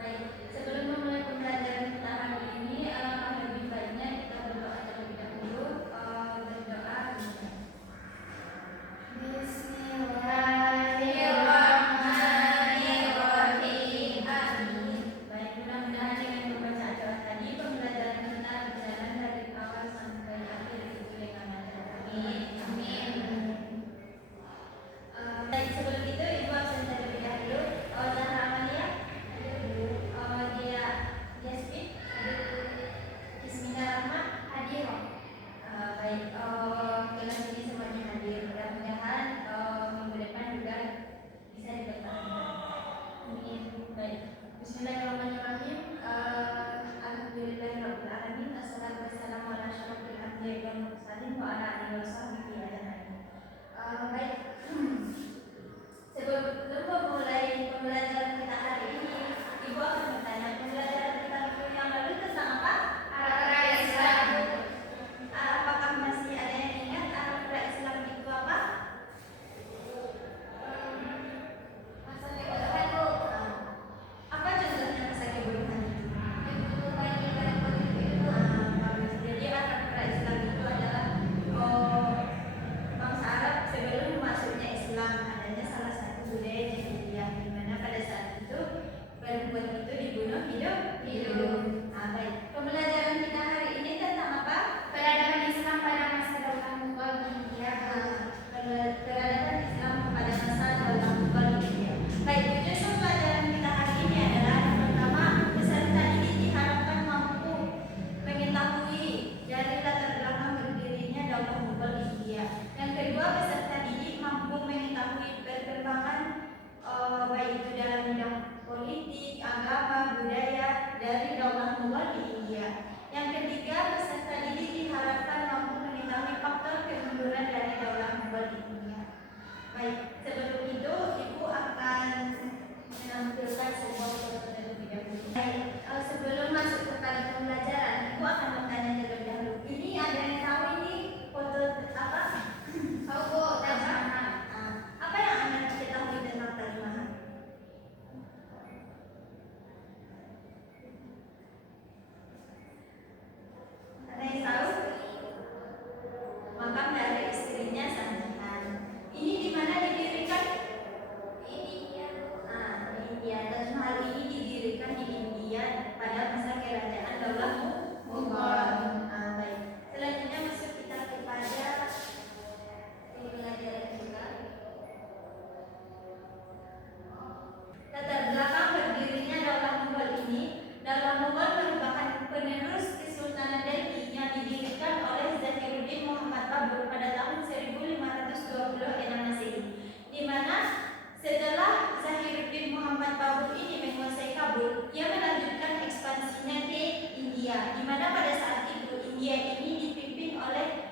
Baik, sebelum memulai pembelajaran kita hari ini, lebih baiknya kita berdoa terlebih dahulu. Berdoa. Bismillahirrahmanirrahim. Amin. Baik, mudah-mudahan dengan membaca doa tadi pembelajaran kita berjalan dari awal sampai akhir dengan lancar. Amin. Amin. Baik, sebelum itu Ibu absen terlebih dahulu. Zahra Amalia, dia Yasmin, Bismillahirrahmanirrahim, hadir. Baik, kelas ini semuanya hadir. Mudah-mudahan minggu depan juga bisa dipertahankan. Amin. Baik, Bismillahirrahmanirrahim. Alhamdulillahirabbil alamin. Assalatu wassalamu ala asyrofil anbiya'i wal mursalin wa ala alihi washabbihi ajmain. Baik. Sebelum memulai pembelajaran kita hari ini, Ibu akan bertanya, pembelajaran kita minggu yang lalu tentang apa? Arah Islam. Apakah masih ada yang ingat arah Islam itu apa? Masa kebodohan, Bu. Apa contohnya masa kebodohan itu? Jadi arah Islam itu adalah bangsa Arab sebelum masuknya Islam, adanya salah satu budaya jahiliyah di mana pada saat itu perempuan itu dibunuh hidup. Baik. Pembelajaran kita hari ini tentang apa? Peradaban Islam pada masa Daulah Mughal di India. Peradaban Islam pada masa Daulah Mughal di India. Baik, tujuan pembelajaran kita hari ini adalah yang pertama, peserta didik diharapkan mampu mengetahui dari latar belakang berdirinya Daulah Mughal di India. Yang kedua, peserta didik mampu mengetahui perkembangan baik itu dalam bidang politik, agama, budaya dari Daulah Mughal di India. Yang ketiga, peserta didik diharapkan mampu mengetahui faktor kemunduran dari Daulah Mughal di India. Baik, sebelum itu Ibu akan menampilkan sebuah foto terlebih dahulu. Baik, sebelum masuk kepada pembelajaran, Ibu akan bertanya terlebih dahulu. Ini ada yang tahu ini foto apa? Tahu, Bu, Taj Mahal. Apa yang Anda ketahui tentang Taj Mahal? Ada yang tahu? Makam dari istrinya Shahjahan. Ini di mana didirikan? Di India. Di India. Taj Mahal ini didirikan di India pada masa kerajaan Daulah Mughal. Baik. Selanjutnya masuk kita kepada pembelajaran kita. Latar belakang berdirinya Daulah Mughal ini, Daulah Mughal merupakan penerus Kesultanan Delhi yang didirikan oleh Zahiruddin Muhammad Babur pada tahun 1526 Masehi, di mana setelah Zahiruddin Muhammad Babur ini menguasai Kabul, ia melanjutkan ekspansinya ke India, di mana pada saat itu India ini dipimpin oleh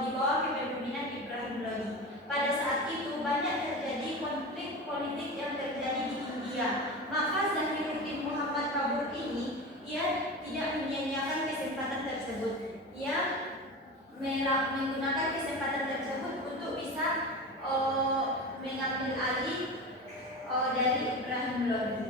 di bawah kepemimpinan Ibrahim Lodi. Pada saat itu banyak terjadi konflik politik yang terjadi di India. Maka Zahiruddin Muhammad Babur ini ia tidak menyia-nyiakan kesempatan tersebut. Ia menggunakan kesempatan tersebut untuk bisa mengambil alih dari Ibrahim Lodi.